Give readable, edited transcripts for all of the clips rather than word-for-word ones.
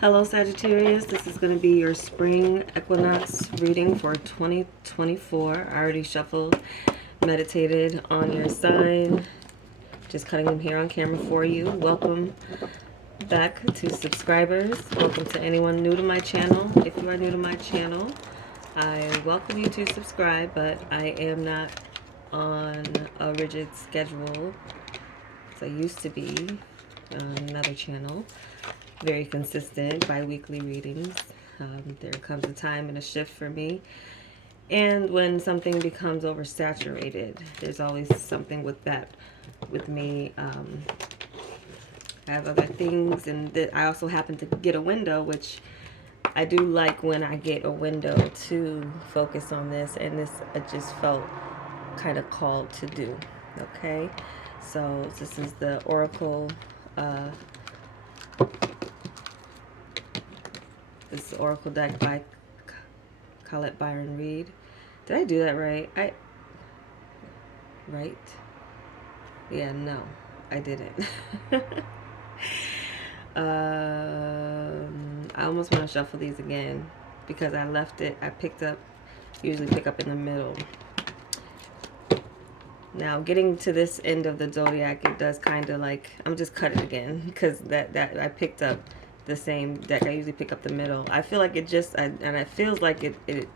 Hello Sagittarius, this is going to be your spring equinox reading for 2024. I already shuffled, meditated on your sign, just cutting them here on camera for you. Welcome back to subscribers. Welcome to anyone new to my channel. If you are new to my channel, I welcome you to subscribe, but I am not on a rigid schedule as I used to be on another channel. Very consistent bi-weekly readings. There comes a time and a shift for me, and when something becomes oversaturated, there's always something with that with me. I have other things, and I also happen to get a window, which I do like when I get a window to focus on this, and this I just felt kind of called to do. Okay, so this is the Oracle. This Oracle deck by Colette Byron Reed. Did I do that right? Right? Yeah, no, I didn't. I almost want to shuffle these again because I left it. I picked up, usually pick up in the middle. Now, getting to this end of the zodiac, it does kind of like, I'm just cut it again because that I picked up the same deck. I usually pick up the middle. I feel like it just, and it feels like it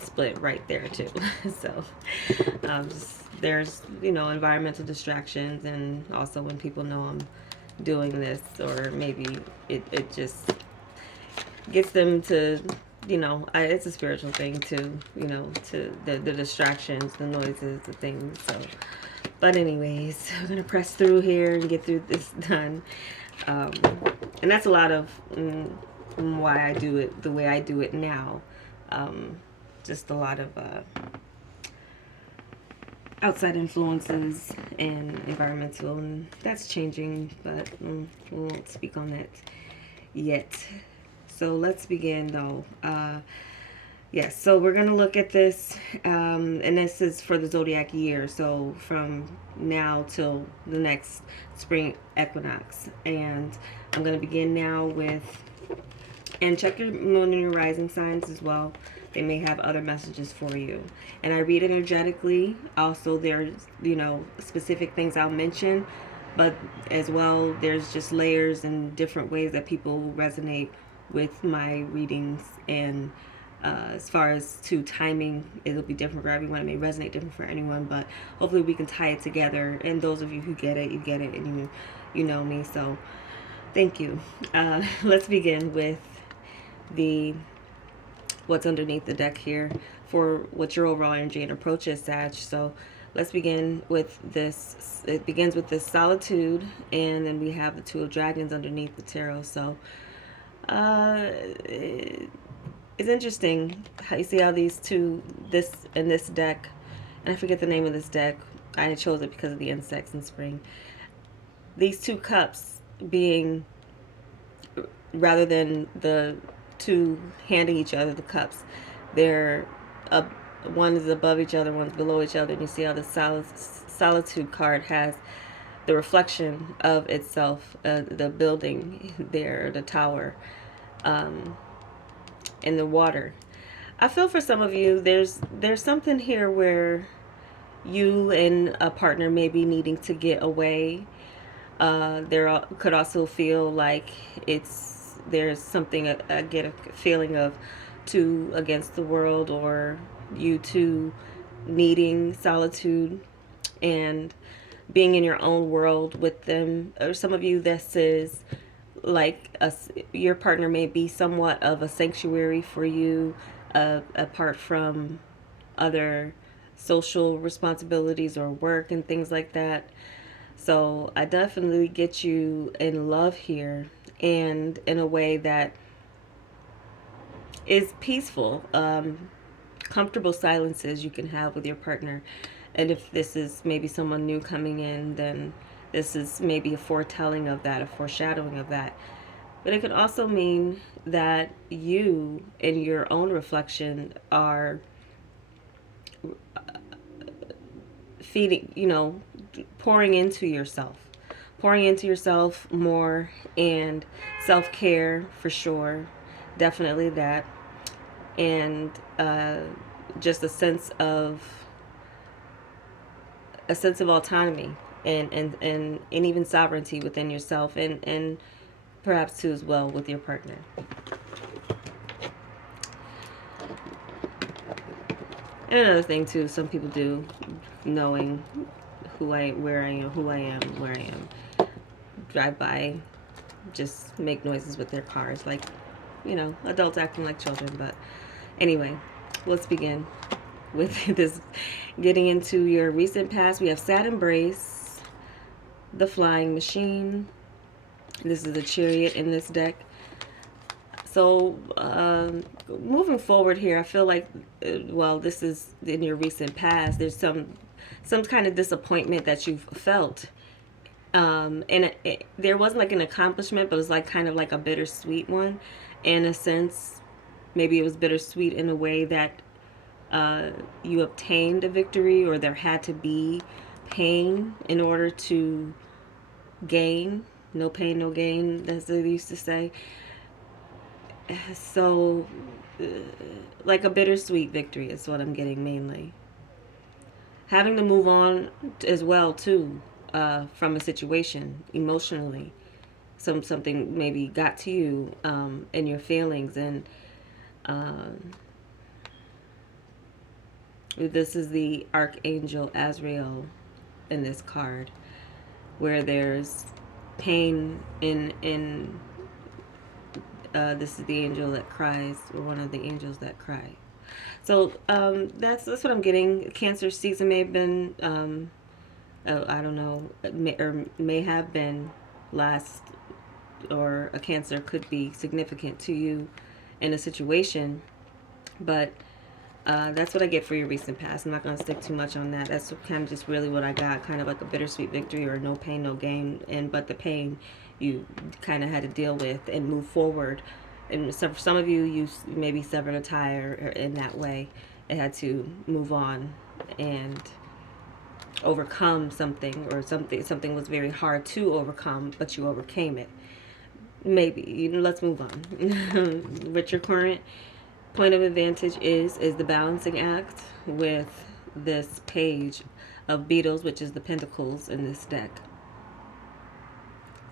split right there too. So there's, environmental distractions, and also when people know I'm doing this, or maybe it just gets them to, it's a spiritual thing too, to the distractions, the noises, the things. So, but anyways, I'm going to press through here and get through this done. And that's a lot of why I do it the way I do it now. Just a lot of outside influences and environmental, and that's changing, but we won't speak on that yet. So let's begin though. Yes, so we're going to look at this, and this is for the zodiac year, so from now till the next spring equinox. And I'm going to begin now with, and check your moon and your rising signs as well. They may have other messages for you. And I read energetically. Also, there's, specific things I'll mention, but as well, there's just layers and different ways that people resonate with my readings. And as far as to timing, it'll be different for everyone. It may resonate different for anyone, but hopefully we can tie it together. And those of you who get it, you get it, and you know me. So thank you. Let's begin with what's underneath the deck here for what your overall energy and approach is, Sag. So let's begin with this. It begins with this solitude, and then we have the Two of Dragons underneath the tarot. So it's interesting how you see how these two, this and this deck, and I forget the name of this deck. I chose it because of the insects in spring. These two cups being, rather than the two handing each other the cups, they're one is above each other, one's below each other, and you see how the solitude card has the reflection of itself, the building there, the tower, in the water. I feel for some of you, there's something here where you and a partner may be needing to get away. There could also feel like there's something, I get a feeling of two against the world, or you two needing solitude and being in your own world with them. Or some of you, this is like your partner may be somewhat of a sanctuary for you, apart from other social responsibilities or work and things like that. So I definitely get you in love here, and in a way that is peaceful. Comfortable silences you can have with your partner. And if this is maybe someone new coming in, then this is maybe a foretelling of that, a foreshadowing of that. But it could also mean that you, in your own reflection, are feeding, pouring into yourself, pouring into yourself more, and self-care for sure, definitely that, and just a sense of autonomy and even sovereignty within yourself, and perhaps too as well with your partner. And another thing too, some people do, knowing where I am, who I am, where I am, drive by, just make noises with their cars, like, adults acting like children. But anyway, let's begin with this, getting into your recent past. We have Sad Embrace, the Flying Machine. This is the Chariot in this deck. So moving forward here, I feel like, well, this is in your recent past. There's some kind of disappointment that you've felt. And there wasn't like an accomplishment, but it was like kind of like a bittersweet one, in a sense. Maybe it was bittersweet in a way that you obtained a victory, or there had to be pain in order to gain. No pain, no gain, as they used to say. So, like a bittersweet victory is what I'm getting mainly. Having to move on as well too, from a situation emotionally. Something maybe got to you, and your feelings, and this is the Archangel Azrael in this card, where there's pain in this is the angel that cries, or one of the angels that cry. So that's what I'm getting. Cancer season may have been, I don't know, may have been last, or a Cancer could be significant to you in a situation, but that's what I get for your recent past. I'm not going to stick too much on that. That's kind of just really what I got, kind of like a bittersweet victory, or no pain, no gain, but the pain you kind of had to deal with and move forward. And so for some of you, you maybe severed a tie, or in that way, it had to move on and overcome something, or something was very hard to overcome, but you overcame it. Maybe. Let's move on. With your current point of advantage is the balancing act with this page of beetles, which is the pentacles in this deck.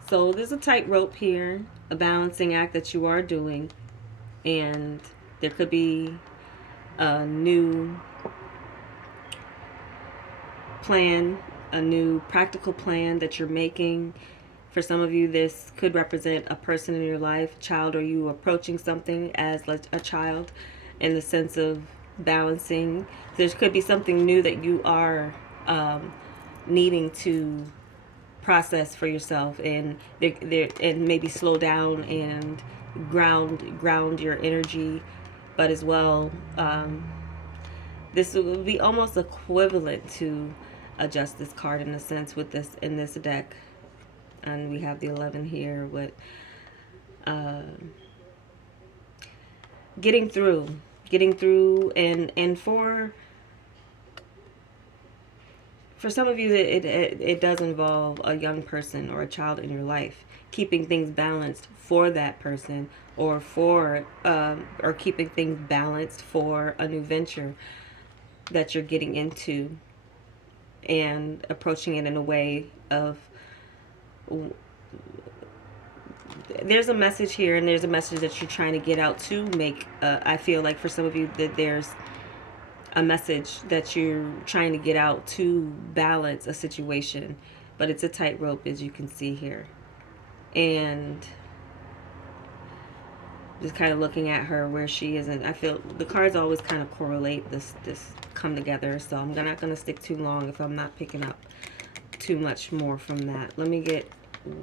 So there's a tightrope here, a balancing act that you are doing, and there could be a new plan, a new practical plan that you're making. For some of you, this could represent a person in your life, child, or you approaching something as like a child, in the sense of balancing. There could be something new that you are needing to process for yourself, and and maybe slow down and ground your energy. But as well, this would be almost equivalent to a Justice card in a sense with this, in this deck. And we have the 11 here with getting through, and for some of you, it does involve a young person or a child in your life, keeping things balanced for that person, or keeping things balanced for a new venture that you're getting into, and approaching it in a way of, there's a message here, and there's a message that you're trying to get out to make. I feel like for some of you that there's a message that you're trying to get out to balance a situation, but it's a tightrope, as you can see here. And just kind of looking at her where she is, and I feel the cards always kind of correlate, this come together. So I'm not going to stick too long if I'm not picking up too much more from that. Let me get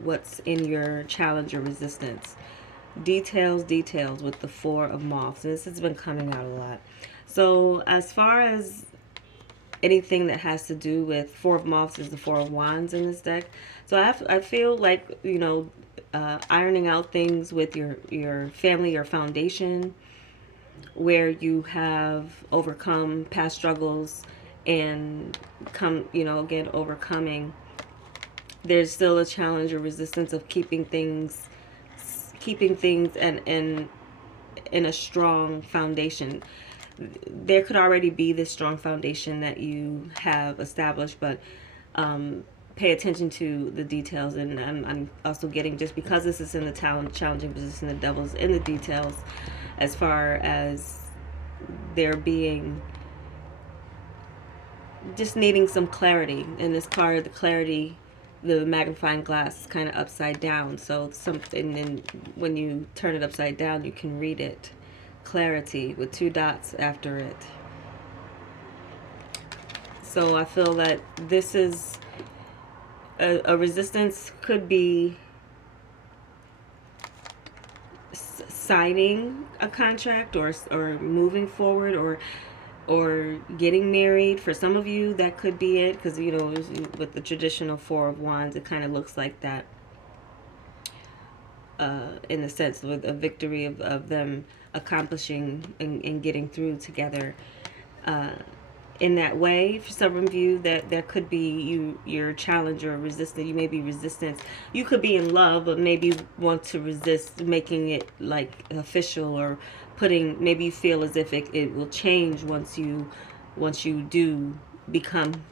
what's in your challenge or resistance. Details with the Four of Moths. This has been coming out a lot. So as far as anything that has to do with Four of Moths, is the Four of Wands in this deck. So I feel like, ironing out things with your family, your foundation, where you have overcome past struggles and again, overcoming there's still a challenge or resistance of keeping things and in a strong foundation. There could already be this strong foundation that you have established, but pay attention to the details. And I'm also getting, just because this is in the challenging position, the devil's in the details, as far as there being just needing some clarity. In this card, the clarity, the magnifying glass is kind of upside down. So something, and when you turn it upside down, you can read it. Clarity with 2 dots after it. So I feel that this is a resistance, could be signing a contract or moving forward or getting married. For some of you, that could be it, because you know, with the traditional 4 of Wands, it kind of looks like that, in the sense with a victory of them accomplishing and getting through together. In that way, for some of you, that there could be your challenge or resistant. You may be resistant. You could be in love, but maybe want to resist making it like official, or putting, maybe you feel as if it will change once you do become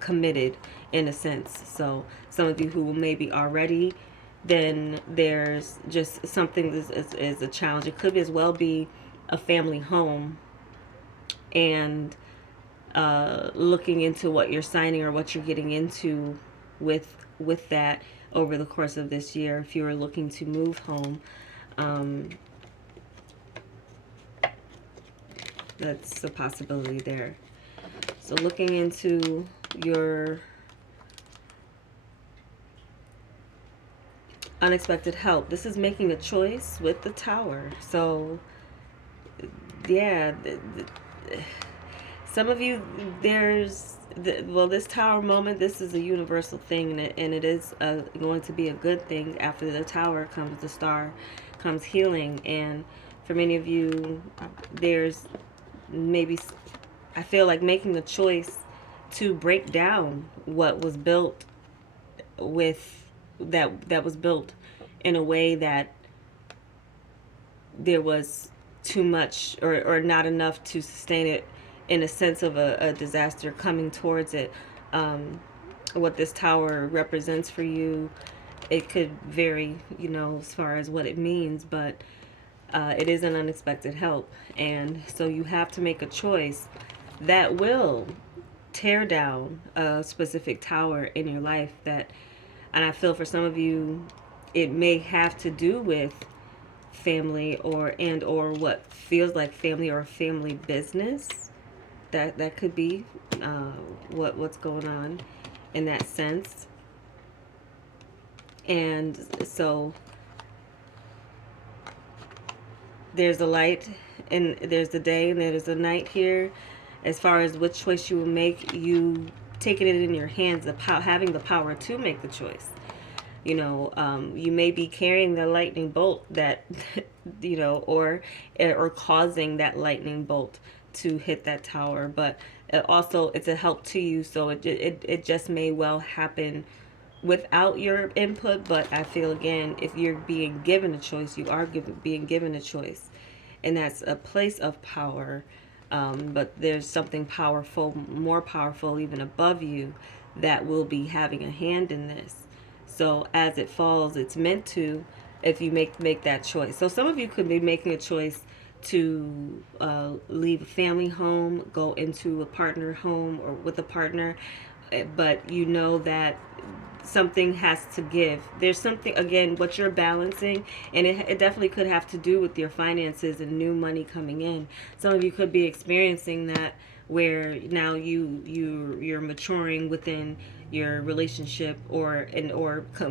committed, in a sense. So some of you who maybe already, then there's just something is a challenge. It could as well be a family home, and looking into what you're signing or what you're getting into with that over the course of this year. If you are looking to move home, that's a possibility there. So looking into your unexpected help, this is making a choice with the Tower. So yeah, some of you, this Tower moment, this is a universal thing, and it is going to be a good thing. After the Tower comes the Star, comes healing. And for many of you, there's maybe, I feel like, making a choice to break down what was built that was built in a way that there was too much or not enough to sustain it, in a sense of a disaster coming towards it. What this Tower represents for you, it could vary, as far as what it means, but it is an unexpected help. And so you have to make a choice that will tear down a specific tower in your life. And I feel for some of you, it may have to do with family or what feels like family or family business. That could be what's going on in that sense. And so there's a light and there's a day and there's a night here. As far as which choice you will make, you taking it in your hands, having the power to make the choice. You may be carrying the lightning bolt that, or causing that lightning bolt to hit that tower, but also it's a help to you. So it just may well happen without your input. But I feel, again, if you're being given a choice, you are being given a choice, and that's a place of power. But there's something powerful, more powerful even above you, that will be having a hand in this. So as it falls, it's meant to, if you make that choice. So some of you could be making a choice to leave a family home, go into a partner home or with a partner, but you know that something has to give. There's something, again, what you're balancing, and it definitely could have to do with your finances and new money coming in. Some of you could be experiencing that, where now you're maturing within your relationship, or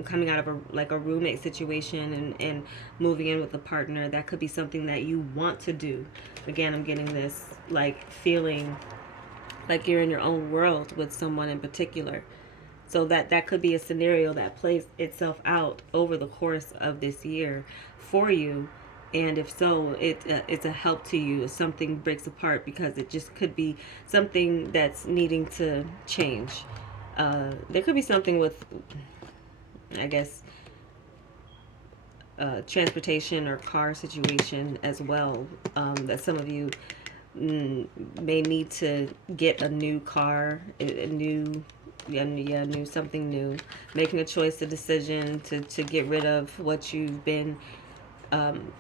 coming out of a roommate situation and moving in with a partner. That could be something that you want to do. Again, I'm getting this like feeling like you're in your own world with someone in particular. So that could be a scenario that plays itself out over the course of this year for you. And if so, it's a help to you if something breaks apart, because it just could be something that's needing to change. There could be something with I guess, transportation or car situation as well. That some of you may need to get a new car, a new, yeah, new something new. Making a choice, a decision to get rid of what you've been um,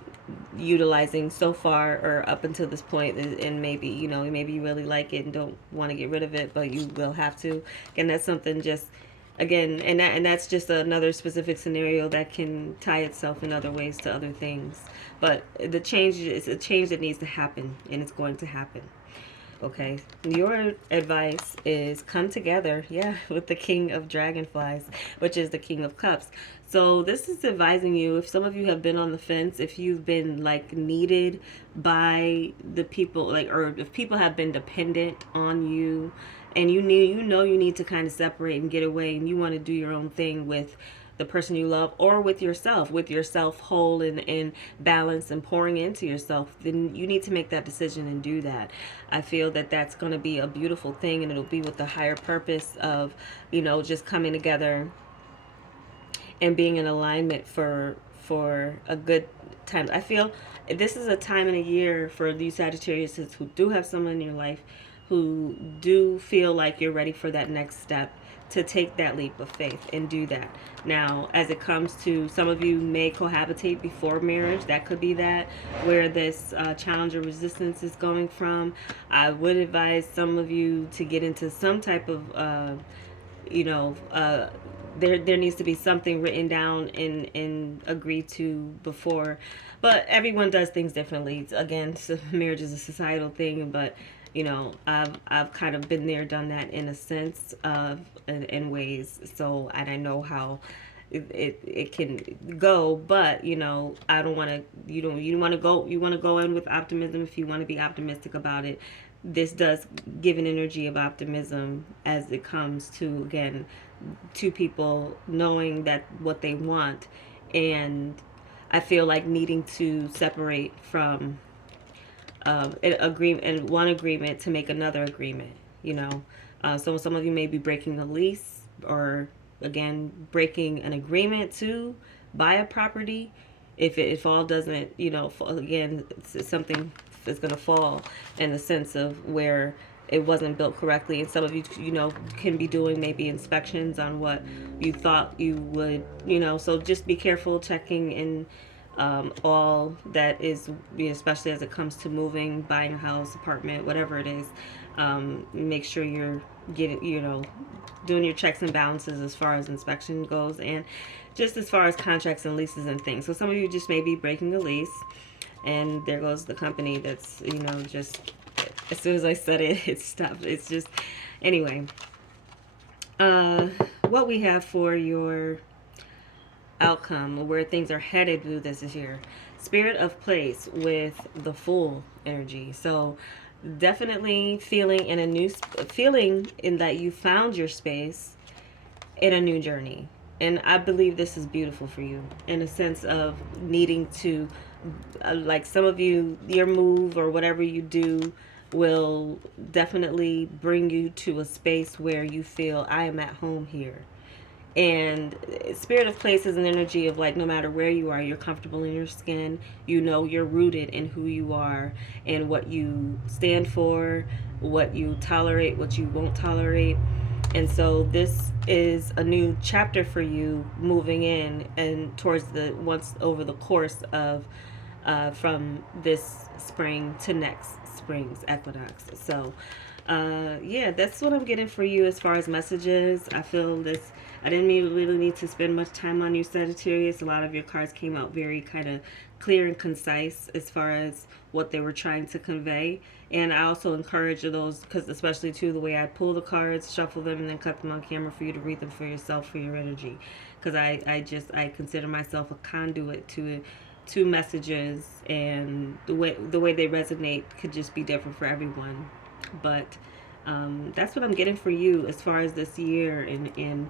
utilizing so far or up until this point, and maybe maybe you really like it and don't want to get rid of it, but you will have to. And that's something just again, and that's just another specific scenario that can tie itself in other ways to other things. But the change is a change that needs to happen, and it's going to happen. Okay, your advice is come together, yeah, with the King of Dragonflies, which is the King of Cups. So this is advising you, if some of you have been on the fence, if you've been like needed by the people, like, or if people have been dependent on you, and you need to kind of separate and get away, and you want to do your own thing with the person you love, or with yourself whole and balanced and pouring into yourself, then you need to make that decision and do that. I feel that that's going to be a beautiful thing, and it'll be with the higher purpose of just coming together and being in alignment for a good time. I feel this is a time and a year for these Sagittarius who do have someone in your life who do feel like you're ready for that next step, to take that leap of faith and do that. Now, as it comes to, some of you may cohabitate before marriage. That could be that where this challenge or resistance is going from. I would advise some of you to get into some type of there needs to be something written down and agreed to before. But everyone does things differently. Again, so marriage is a societal thing, but I've kind of been there, done that in a sense of in ways. So, and I know how it can go, but I don't want to. You want to go. You want to go in with optimism if you want to be optimistic about it. This does give an energy of optimism as it comes to, again, two people knowing that what they want, and I feel like needing to separate from an agreement, and one agreement to make another agreement. So some of you may be breaking a lease, or again breaking an agreement to buy a property. If all doesn't, again, it's something is going to fall in the sense of where it wasn't built correctly, and some of you can be doing maybe inspections on what you thought you would, so just be careful checking in all that is, especially as it comes to moving, buying a house, apartment, whatever it is. Make sure you're getting, doing your checks and balances as far as inspection goes, and just as far as contracts and leases and things. So some of you just may be breaking a lease, and there goes the company that's, just as soon as I said it, it stopped. It's just, anyway, what we have for your outcome, where things are headed through this year. Spirit of place with the Fool energy. So definitely feeling in a new feeling in that you found your space in a new journey. And I believe this is beautiful for you, in a sense of needing to, like some of you, your move or whatever you do will definitely bring you to a space where you feel, I am at home here. And spirit of place is an energy of like, no matter where you are, you're comfortable in your skin. You're rooted in who you are and what you stand for, what you tolerate, what you won't tolerate. And so this is a new chapter for you, moving in and towards once over the course of from this spring to next spring's equinox. So yeah, that's what I'm getting for you as far as messages. I feel this, I didn't really need to spend much time on you, Sagittarius. A lot of your cards came out very kind of clear and concise as far as what they were trying to convey. And I also encourage those, because especially too, the way I pull the cards, shuffle them, and then cut them on camera for you to read them for yourself, for your energy. Because I consider myself a conduit to messages, and the way they resonate could just be different for everyone. But that's what I'm getting for you as far as this year in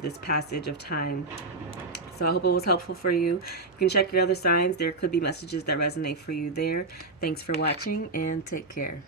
this passage of time. So I hope it was helpful for you. You can check your other signs. There could be messages that resonate for you there. Thanks for watching, and take care.